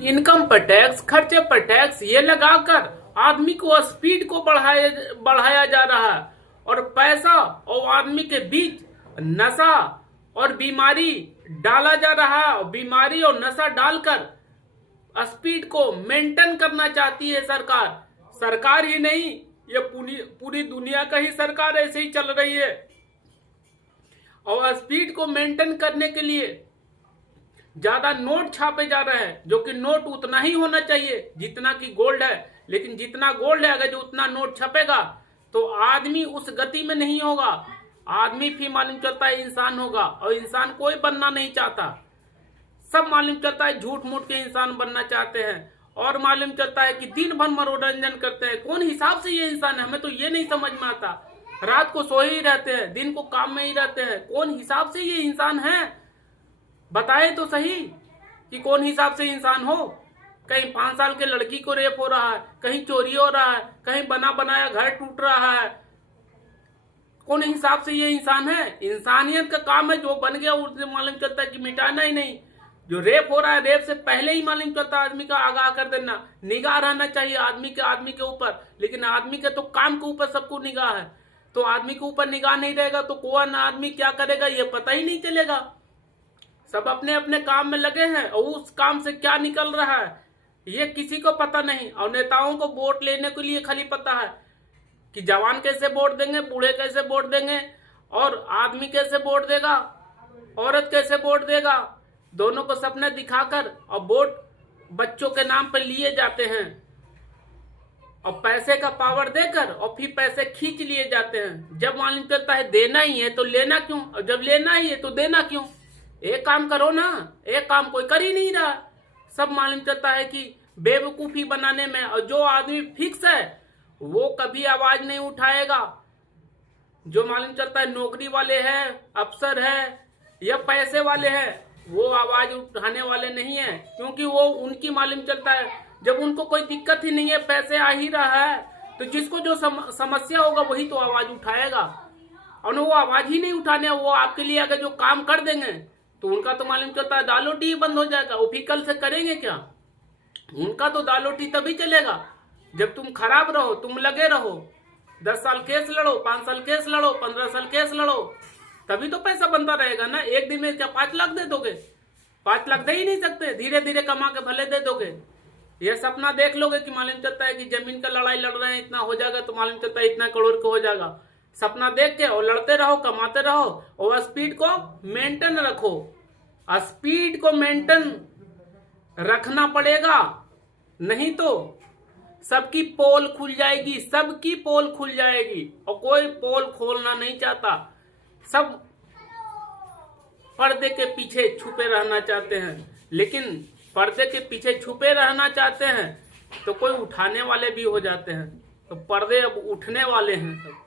Income पर tax, खर्चे पर टैक्स ये लगाकर आदमी को स्पीड को बढ़ाया जा रहा है और पैसा और आदमी के बीच नशा और बीमारी डाला जा रहा है। बीमारी और नशा डालकर स्पीड को मेंटेन करना चाहती है सरकार। सरकार ही नहीं, ये पूरी दुनिया का ही सरकार ऐसे ही चल रही है। और स्पीड को मेंटेन करने के लिए ज्यादा नोट छापे जा रहे हैं, जो कि नोट उतना ही होना चाहिए जितना कि गोल्ड है। लेकिन जितना गोल्ड है, अगर जो उतना नोट छपेगा तो आदमी उस गति में नहीं होगा। आदमी फिर मालूम चलता है इंसान होगा, और इंसान कोई बनना नहीं चाहता। सब मालूम चलता है झूठ मूठ के इंसान बनना चाहते हैं, और मालूम चलता है कि दिन भर मनोरंजन करते हैं। कौन हिसाब से ये इंसान है, हमें तो ये नहीं समझ में आता। रात को सोए ही रहते हैं, दिन को काम में ही रहते हैं। कौन हिसाब से ये इंसान है, बताए तो सही कि कौन हिसाब से इंसान हो। कहीं 5 साल के लड़की को रेप हो रहा है, कहीं चोरी हो रहा है, कहीं बना बनाया घर टूट रहा है। कौन हिसाब से ये इंसान है। इंसानियत का काम है, जो बन गया उससे मालूम चलता है कि मिटाना ही नहीं। जो रेप हो रहा है, रेप से पहले ही मालूम चलता है आदमी का आगाह कर देना। निगाह रहना चाहिए आदमी के ऊपर, लेकिन आदमी के तो काम के ऊपर सबको निगाह है। तो आदमी के ऊपर निगाह नहीं रहेगा तो कौन आदमी क्या करेगा ये पता ही नहीं चलेगा। सब अपने अपने काम में लगे हैं, और उस काम से क्या निकल रहा है ये किसी को पता नहीं। और नेताओं को वोट लेने के लिए खाली पता है कि जवान कैसे वोट देंगे, बूढ़े कैसे वोट देंगे, और आदमी कैसे वोट देगा, औरत कैसे वोट देगा। दोनों को सपने दिखाकर और वोट बच्चों के नाम पर लिए जाते हैं, और पैसे का पावर देकर और फिर पैसे खींच लिए जाते हैं। जब मालूम चलता है देना ही है तो लेना क्यों, और जब लेना ही है तो देना क्यों। एक काम करो ना, एक काम कोई कर ही नहीं रहा। सब मालूम चलता है कि बेवकूफी बनाने में, और जो आदमी फिक्स है वो कभी आवाज नहीं उठाएगा। जो मालूम चलता है नौकरी वाले हैं, अफसर है या पैसे वाले हैं, वो आवाज उठाने वाले नहीं है, क्योंकि वो उनकी मालूम चलता है जब उनको कोई दिक्कत ही नहीं है, पैसे आ ही रहा है, तो जिसको जो समस्या होगा वही तो आवाज उठाएगा। और वो आवाज ही नहीं उठाने, वो आपके लिए अगर जो काम कर देंगे तो उनका तो मालूम चलता है दाल रोटी बंद हो जाएगा। वो फिर कल से करेंगे क्या। उनका तो दाल रोटी तभी चलेगा जब तुम खराब रहो, तुम लगे रहो। 10 साल केस लड़ो, 5 साल केस लड़ो, 15 साल केस लड़ो, तभी तो पैसा बनता रहेगा ना। एक दिन में क्या 5 लाख दे दोगे। 5 लाख दे ही नहीं सकते, धीरे धीरे कमा के भले दे दोगे। ये सपना देख लोगे कि मालूम चलता है कि जमीन का लड़ाई लड़ रहे हैं, इतना हो जाएगा, तो मालूम चलता है इतना करोड़ का हो जाएगा। सपना देख के और लड़ते रहो, कमाते रहो, और स्पीड को मेंटेन रखो। स्पीड को मेंटेन रखना पड़ेगा, नहीं तो सबकी पोल खुल जाएगी, सबकी पोल खुल जाएगी। और कोई पोल खोलना नहीं चाहता, सब पर्दे के पीछे छुपे रहना चाहते हैं। लेकिन पर्दे के पीछे छुपे रहना चाहते हैं तो कोई उठाने वाले भी हो जाते हैं, तो पर्दे अब उठने वाले हैं सब।